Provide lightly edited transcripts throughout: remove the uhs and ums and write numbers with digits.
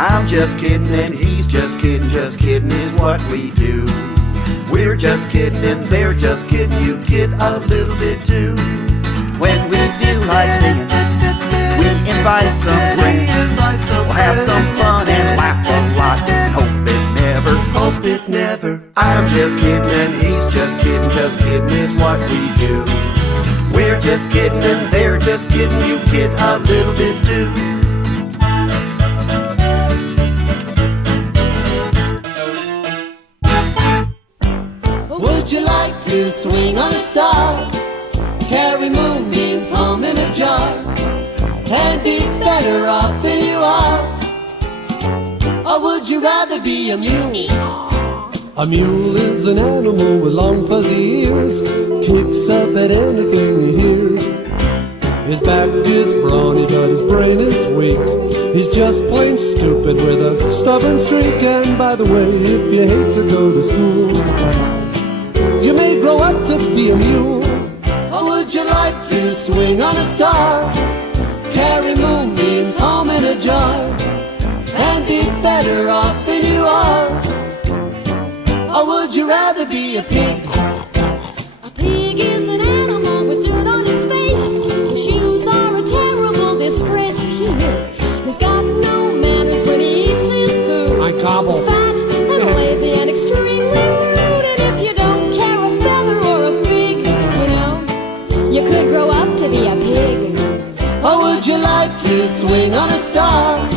I'm just kidding and he's just kidding is what we do. We're just kidding and they're just kidding, you kid a little bit too. When we feel like singing, we invite some friends. We'll have some fun and laugh a lot and hope it never. I'm just kidding and he's just kidding is what we do. We're just kidding and they're just kidding, you kid a little bit too. Would you like to swing on a star? Carry moonbeams home in a jar and be better off than you are? Or would you rather be a mule? A mule is an animal with long fuzzy ears, kicks up at anything he hears. His back is brawny but his brain is weak. He's just plain stupid with a stubborn streak. And by the way, if you hate to go to school, you may grow up to be a mule. Or would you like to swing on a star? Carry moonbeams home in a jar and be better off than you are? Or would you rather be a pig? A pig is an animal with dirt on its face. Shoes are a terrible disgrace. He's got no manners when he eats his food. I cobble. He's fat and lazy and extremely rude. And if you don't care a feather or a fig, you know, you could grow up to be a pig. Or would you like to swing on a star?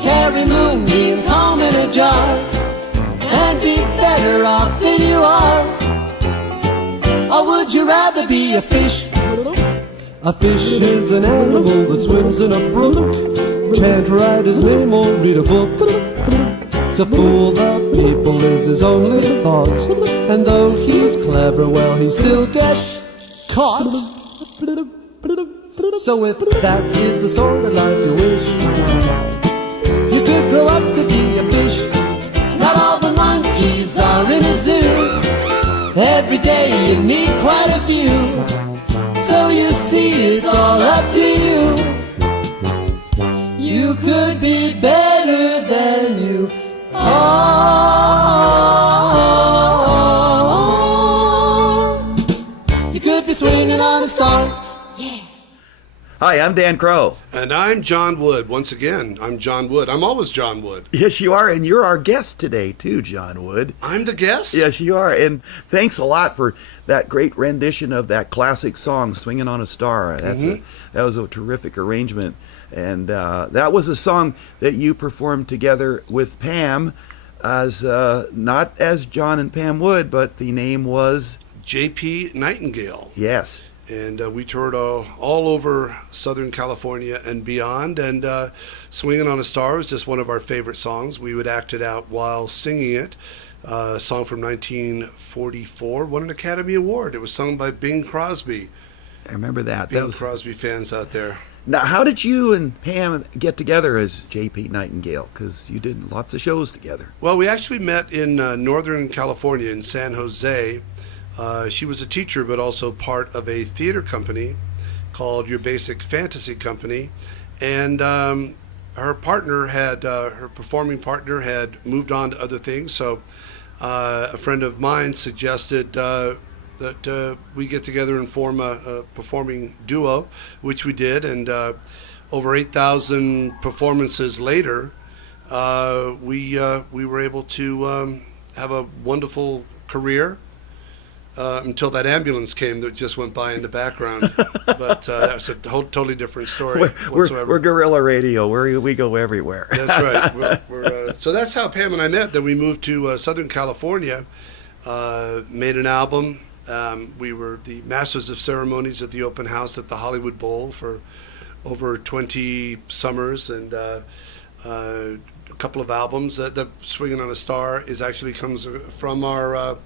Carry moonbeams home in a jar and be better off than you are? Or would you rather be a fish? A fish is an animal that swims in a brook, can't write his name or read a book. To fool the people is his only thought, and though he's clever, well, he still gets caught. So if that is the sort of life you wish, you could grow up to be a fish. Not all the monkeys are in a zoo. Every day you meet quite a few. So you see, it's all up to you. You could be better than you are. You could be swinging on a star. Hi, I'm Dan Crow. And I'm John Wood. Once again, I'm John Wood. I'm always John Wood. Yes, you are, and you're our guest today, too, John Wood. I'm the guest? Yes, you are, and thanks a lot for that great rendition of that classic song, Swinging on a Star. That was a terrific arrangement, and that was a song that you performed together with Pam, as not as John and Pam Wood, but the name was... J.P. Nightingale. Yes. And we toured all over Southern California and beyond. And Swinging on a Star was just one of our favorite songs. We would act it out while singing it. A song from 1944 won an Academy Award. It was sung by Bing Crosby. I remember that. Bing Crosby fans out there. Now, how did you and Pam get together as J.P. Nightingale? Because you did lots of shows together. Well, we actually met in Northern California in San Jose. She was a teacher, but also part of a theater company called Your Basic Fantasy Company. And her performing partner had moved on to other things. So a friend of mine suggested that we get together and form a performing duo, which we did. And over 8,000 performances later, we were able to have a wonderful career. Until that ambulance came that just went by in the background. But that's a totally different story whatsoever. We're guerrilla radio. We go everywhere. That's right. So that's how Pam and I met. Then we moved to Southern California, made an album. We were the masters of ceremonies at the open house at the Hollywood Bowl for over 20 summers, and a couple of albums. The Swinging on a Star actually comes from our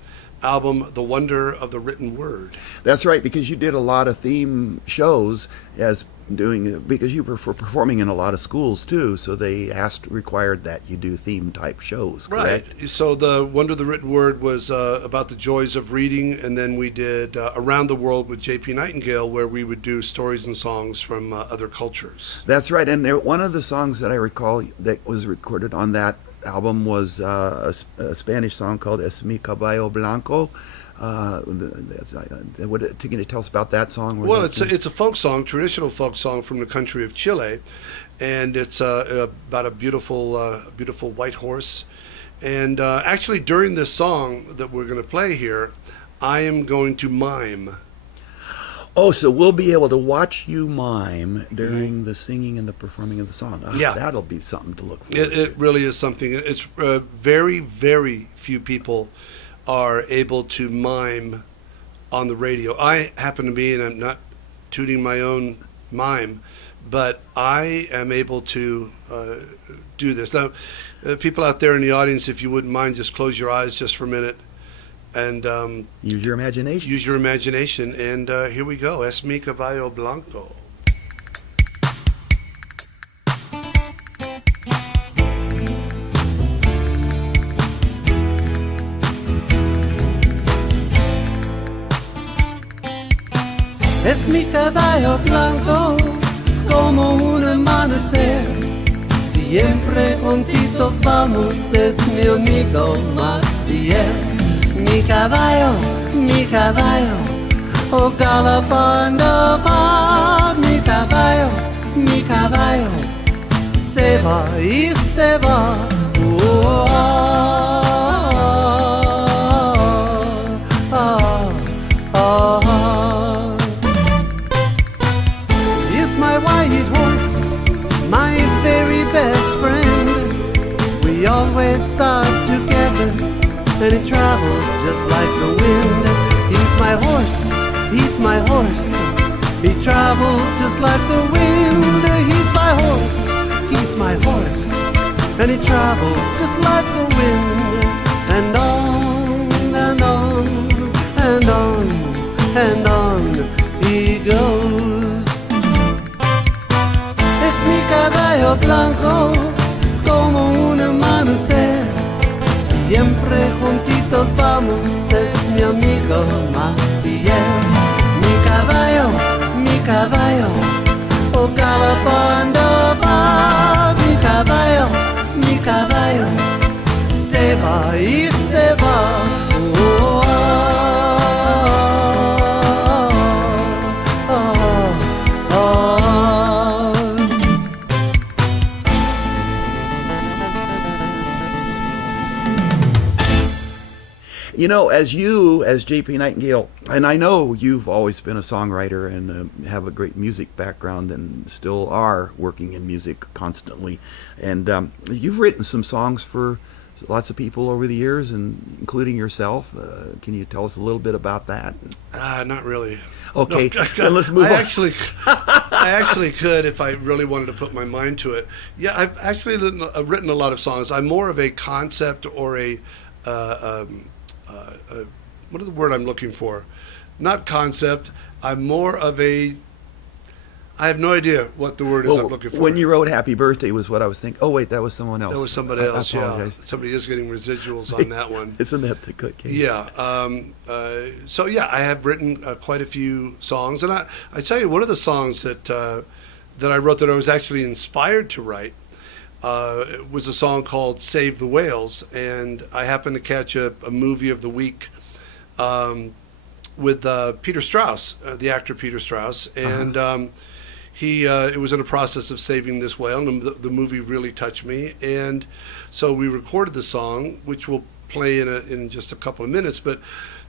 album, The Wonder of the Written Word. That's right, because you did a lot of theme shows because you were performing in a lot of schools too, so they required that you do theme type shows, correct? Right. So The Wonder of the Written Word was about the joys of reading, and then we did Around the World with J.P. Nightingale, where we would do stories and songs from other cultures. That's right, and one of the songs that I recall that was recorded on that album was a Spanish song called Es mi caballo blanco. What can you tell us about that song? Well, it's a folk song, traditional folk song from the country of Chile, and it's about a beautiful white horse. And actually, during this song that we're going to play here, I am going to mime. Oh, so we'll be able to watch you mime during the singing and the performing of the song. Yeah. That'll be something to look forward to. It really is something. It's very, very few people are able to mime on the radio. I happen to be, and I'm not tooting my own mime, but I am able to do this. Now, people out there in the audience, if you wouldn't mind, just close your eyes just for a minute. And use your imagination. Use your imagination, and here we go. Es mi caballo blanco. Es mi caballo blanco como un amanecer. Siempre juntitos vamos, es mi amigo más fiel. Mi caballo, oh galopando va. Mi caballo, se va y se va. Oh, oh, oh, oh. He's my white horse, my very best friend. We always are together, and he travels just like the wind. He's my horse, he's my horse. He travels just like the wind. He's my horse, he's my horse. And he travels just like the wind. And on, and on, and on, and on he goes. Es mi caballo blanco como un amanecer. Siempre juntitos vamos, es mi amigo más fiel. Mi caballo, oh galopando va. Mi caballo, se va y se va. Oh, oh, oh, oh. You know, as J.P. Nightingale, and I know you've always been a songwriter and have a great music background and still are working in music constantly. And you've written some songs for lots of people over the years, and including yourself. Can you tell us a little bit about that? Not really. Okay, No, then let's move on. I actually could if I really wanted to put my mind to it. Yeah, I've actually written a lot of songs. I'm more of a concept or what is the word I'm looking for? Not concept. I'm more of a. I have no idea what the word is I'm looking for. When you wrote "Happy Birthday" was what I was thinking. Oh wait, that was someone else. That was somebody else. I Yeah, apologize. somebody is getting residuals on that one. Isn't that the case? Yeah. So yeah, I have written quite a few songs, and I tell you, one of the songs that I wrote that I was actually inspired to write was a song called "Save the Whales," and I happened to catch a movie of the week with Peter Strauss, the actor Peter Strauss, and it was in the process of saving this whale, and the movie really touched me, and so we recorded the song, which we'll play in just a couple of minutes. But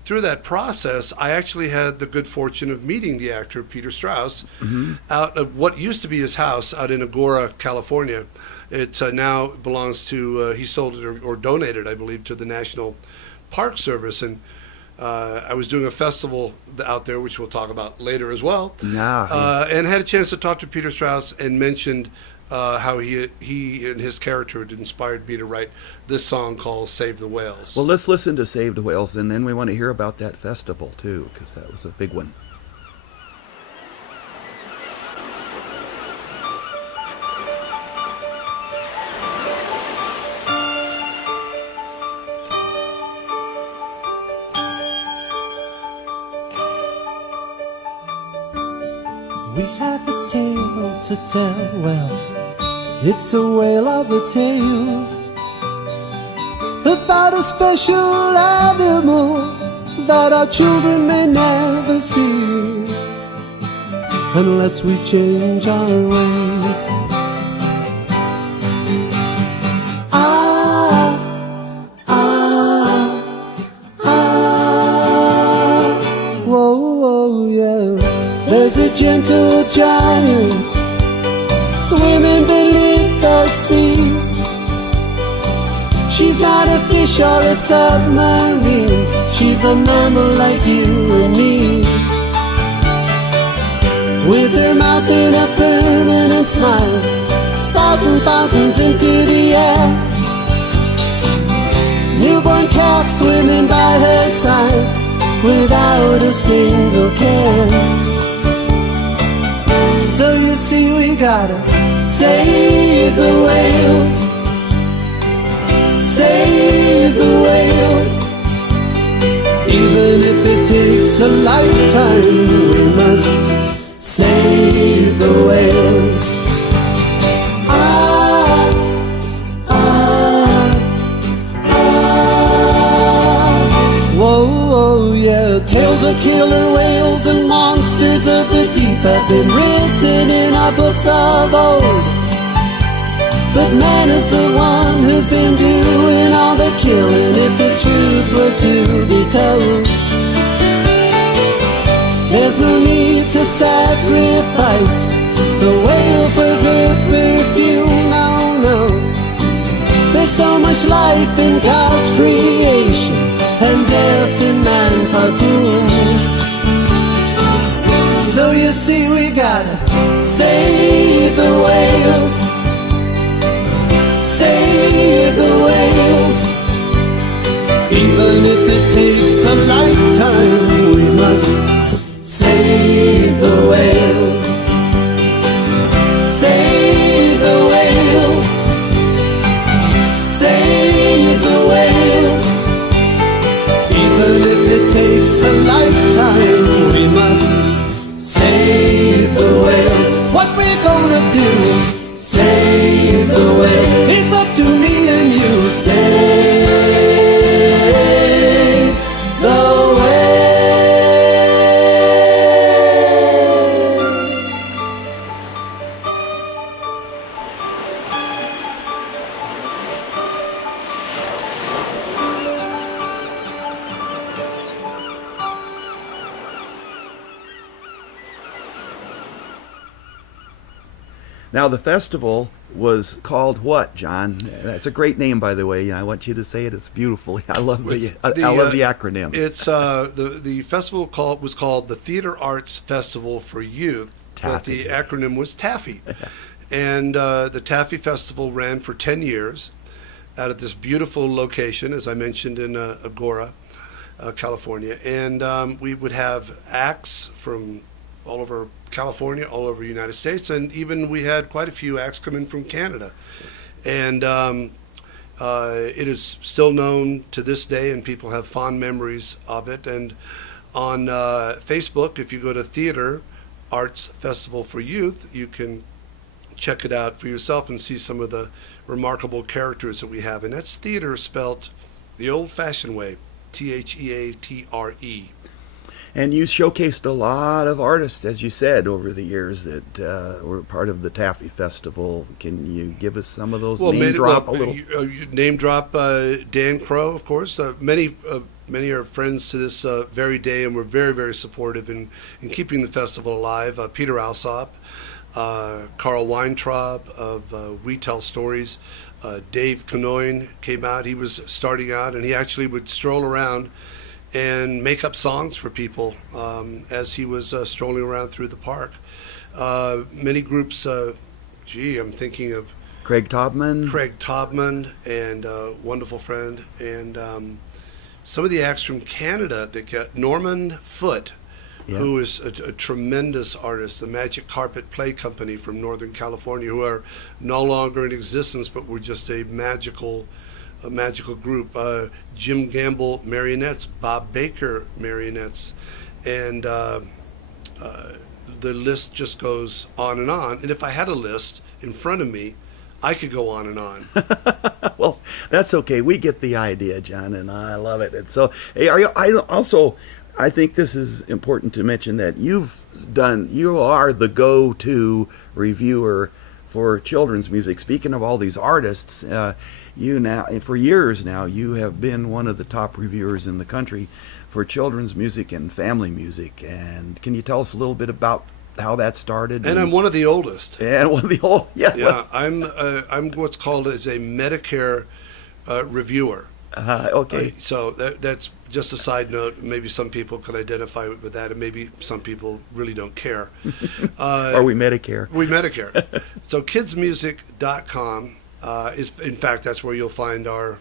through that process, I actually had the good fortune of meeting the actor Peter Strauss out of what used to be his house out in Agoura, California. It now belongs to, he sold it or donated, I believe, to the National Park Service. And I was doing a festival out there, which we'll talk about later as well. And had a chance to talk to Peter Strauss and mentioned how he and his character had inspired me to write this song called "Save the Whales." Well, let's listen to Save the Whales, and then we want to hear about that festival too, because that was a big one. We have a tale to tell, well, it's a whale of a tale about a special animal that our children may never see unless we change our ways. Ah, ah, ah, whoa, whoa, yeah. There's a gentle giant swimming beneath the sea. She's not a fish or a submarine. She's a mammal like you and me. With her mouth in a permanent smile, spouting fountains into the air. Newborn calves swimming by her side without a single care. So you see we gotta save the whales, save the whales. Even if it takes a lifetime, we must save the whales. Ah, ah, ah. Whoa, whoa, yeah. Tales of killer whales and monsters of the deep have been written in our books of old. But man is the one who's been doing all the killing, if the truth were to be told. There's no need to sacrifice the whale for her perfume, no, no. There's so much life in God's creation and death in man's harpoon. So you see we gotta save the whales, save the whales. Even if it takes a lifetime, we must save the whales, save the whales, save the whales. Even if it takes a lifetime, we must save the whales. What we gonna do? Save the whales. It's up to me and you. Save the whales. Now, the festival was called what, John? That's a great name, by the way. I want you to say it. It's beautiful. I love the acronym. It's the festival was called the Theater Arts Festival for Youth, but the acronym was TAFFY. And the TAFFY Festival ran for 10 years out at this beautiful location, as I mentioned, in Agora, California. And we would have acts from all over California, all over the United States, and even we had quite a few acts come in from Canada. And it is still known to this day, and people have fond memories of it. And on Facebook, if you go to Theater Arts Festival for Youth, you can check it out for yourself and see some of the remarkable characters that we have. And that's theater spelt the old-fashioned way, Theatre. And you showcased a lot of artists, as you said, over the years that were part of the TAFFY Festival. Can you give us some of those? Name drop a little. Name drop Dan Crow, of course. Many are friends to this very day, and we're very, very supportive in keeping the festival alive. Peter Alsop, Carl Weintraub of We Tell Stories. Dave Canoin came out. He was starting out, and he actually would stroll around and make up songs for people as he was strolling around through the park. Many groups I'm thinking of Craig Taubman. Craig Taubman and a wonderful friend, and some of the acts from Canada that got Norman Foote, who is a tremendous artist, the Magic Carpet Play Company from Northern California, who are no longer in existence, but were just a magical group. Jim Gamble marionettes, Bob Baker marionettes, and the list just goes on and on. And if I had a list in front of me, I could go on and on. Well, that's okay. We get the idea, John, and I love it. And so, hey, I think this is important to mention that you are the go-to reviewer for children's music. Speaking of all these artists, for years now, you have been one of the top reviewers in the country for children's music and family music. And can you tell us a little bit about how that started? And I'm one of the oldest. And one of the old, yeah. Yeah, I'm what's called as a Medicare reviewer. Okay. So that's just a side note. Maybe some people can identify with that, and maybe some people really don't care. Or we Medicare. We Medicare. So KidzMusic.com is, in fact, that's where you'll find our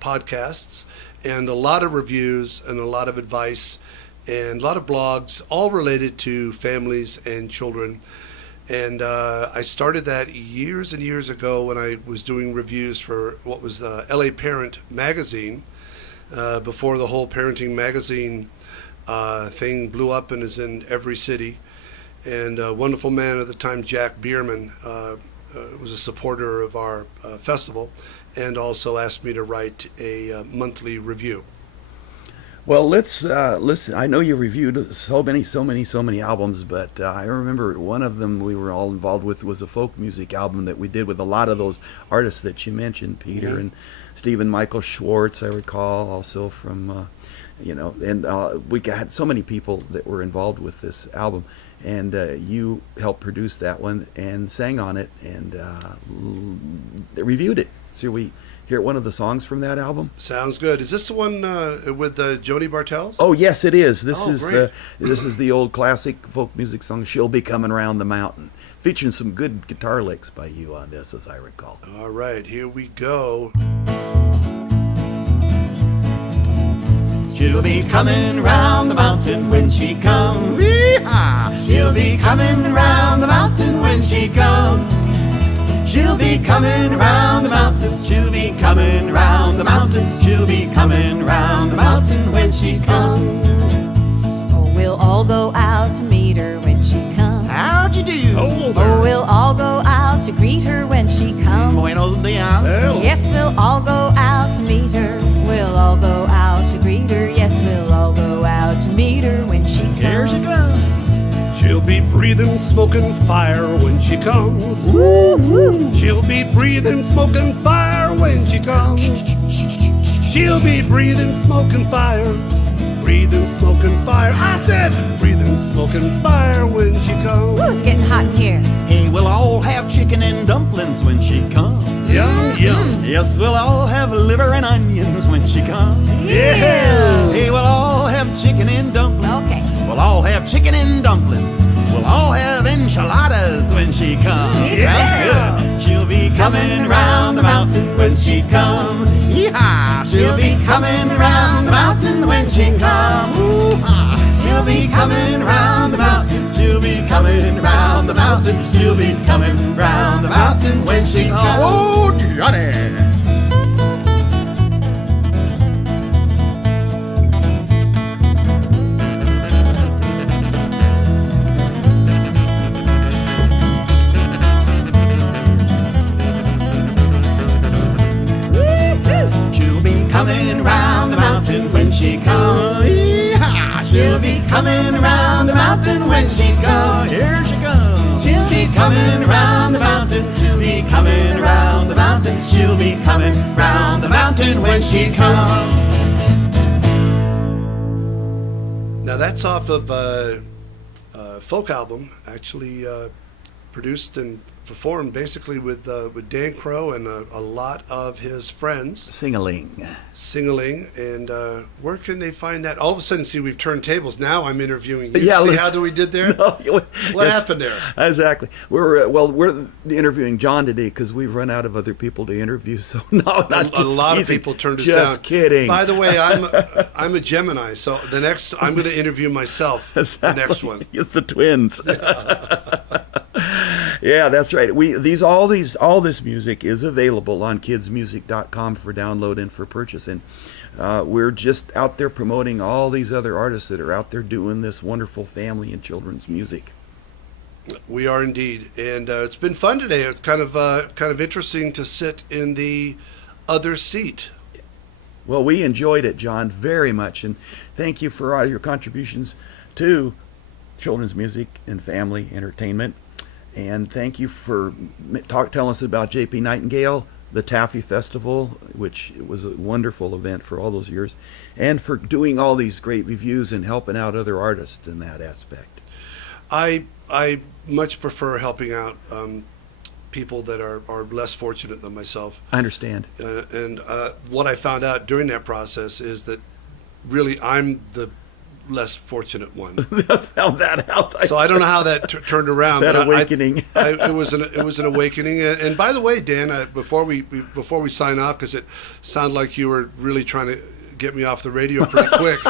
podcasts and a lot of reviews and a lot of advice and a lot of blogs, all related to families and children. And I started that years and years ago when I was doing reviews for what was the LA Parent magazine, before the whole parenting magazine thing blew up and is in every city. And a wonderful man at the time, Jack Bierman, was a supporter of our festival and also asked me to write a monthly review. Well, let's listen. I know you reviewed so many albums, but I remember one of them we were all involved with was a folk music album that we did with a lot of those artists that you mentioned, Peter and Stephen Michael Schwartz, I recall, also from, and we had so many people that were involved with this album, and you helped produce that one and sang on it and reviewed it. So we hear one of the songs from that album. Sounds good. Is this the one with Jody Bartels? Oh yes, it is. This great. This is the old classic folk music song, "She'll Be Coming Round the Mountain," featuring some good guitar licks by you on this, as I recall. All right, here we go. She'll be coming round the mountain when she comes. Wee-ha! She'll be coming round the mountain when she comes. She'll be coming round the mountain. She'll be coming round the mountain. She'll be coming round the mountain when she comes. Oh, we'll all go out to meet her when she comes. How'd you do? Oh, we'll all go out to greet her when she comes. Buenos dias. Yes, we'll all go out to meet her. We'll all go out to greet her. Yes, we'll all go out to meet her when she comes. Here she comes. She'll be breathing, smoking fire when she comes. Woo-hoo. She'll be breathing, smoking fire when she comes. She'll be breathing, smoking fire. Breathing, smoking fire. I said breathing, smoking fire when she comes. Ooh, it's getting hot in here. Hey, we'll all have chicken and dumplings when she comes. Yum, yum. Yes, we'll all have liver and onions when she comes. Yeah. Hey, we'll all have chicken and dumplings. Okay. We'll all have chicken and dumplings. We'll all have enchiladas when she comes. Yeah. That's good. She'll be coming round the mountain when she comes. Yeehaw! She'll be coming round the mountain when she comes. Ooh-ha! She'll be coming round the mountain. She'll be coming round the mountain. She'll be coming round the mountain when she comes. Oh, Johnny! Coming round the mountain when she comes. Yeehaw! She'll be coming round the mountain when she comes. Here she comes. She'll be coming round the mountain. She'll be coming round the mountain. She'll be coming round the mountain when she comes. Now that's off of a folk album, actually produced and performed basically with Dan Crow and a lot of his friends. Sing-a-ling. Sing-a-ling. And where can they find that? All of a sudden, see, we've turned tables. Now I'm interviewing you. Yeah, see how we did there? No, what happened there? Exactly. We're interviewing John today because we've run out of other people to interview. So no, not a lot of people turned us down. Just kidding. By the way, I'm a Gemini, so the next I'm going to interview myself. Exactly. The next one. It's the twins. Yeah, that's right. All this music is available on KidzMusic.com for download and for purchase. And we're just out there promoting all these other artists that are out there doing this wonderful family and children's music. We are indeed, and it's been fun today. It's kind of interesting to sit in the other seat. Well, we enjoyed it, John, very much, and thank you for all your contributions to children's music and family entertainment. And thank you for telling us about J.P. Nightingale, the Taffy Festival, which was a wonderful event for all those years, and for doing all these great reviews and helping out other artists in that aspect. I much prefer helping out people that are less fortunate than myself. I understand. And what I found out during that process is that really I'm the less fortunate one. I found that out. So I don't know how that turned around. That but awakening. It was an awakening. And by the way, Dan, before we sign off, because it sounded like you were really trying to get me off the radio pretty quick.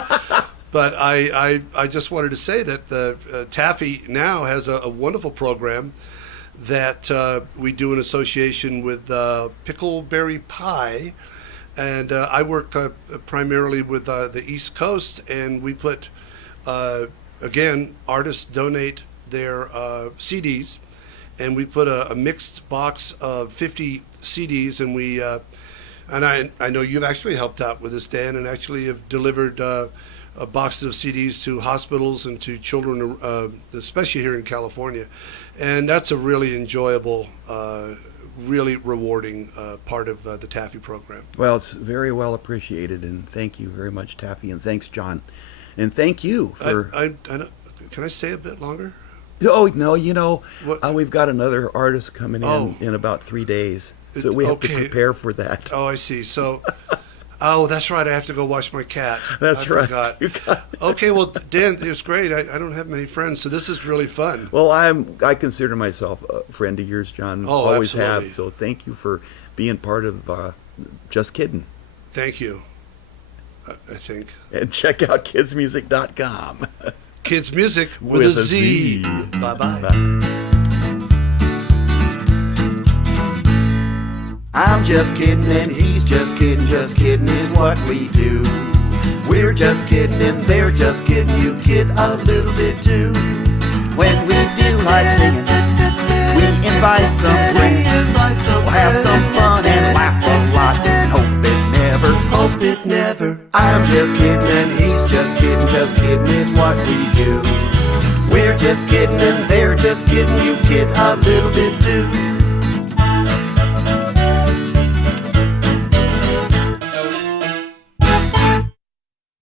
But I just wanted to say that the Taffy now has a wonderful program that we do in association with Pickleberry Pie. And I work primarily with the East Coast, and we put, again, artists donate their CDs, and we put a mixed box of 50 CDs, and we, and I know you've actually helped out with this, Dan, and actually have delivered boxes of CDs to hospitals and to children, especially here in California, and that's a really enjoyable really rewarding part of the Taffy program. Well, it's very well appreciated, and thank you very much, Taffy, and thanks, John. And thank you for... Can I stay a bit longer? Oh, no, we've got another artist coming in about 3 days, so we have to prepare for that. Oh, I see. So... Oh, that's right. I have to go wash my cat. That's I right. Forgot. Okay, well, Dan, it was great. I don't have many friends, so this is really fun. Well, I consider myself a friend of yours, John. Oh, always absolutely. have. So thank you for being part of Just Kiddin. Thank you. I think. And check out KidzMusic.com. KidzMusic with a Z. Bye-bye. Bye. I'm just kidding and he's just kidding is what we do. We're just kidding and they're just kidding, you kid a little bit too. When we feel like singing, we invite some friends. We'll have some fun and laugh a lot and hope it never. I'm just kidding and he's just kidding is what we do. We're just kidding and they're just kidding, you kid a little bit too.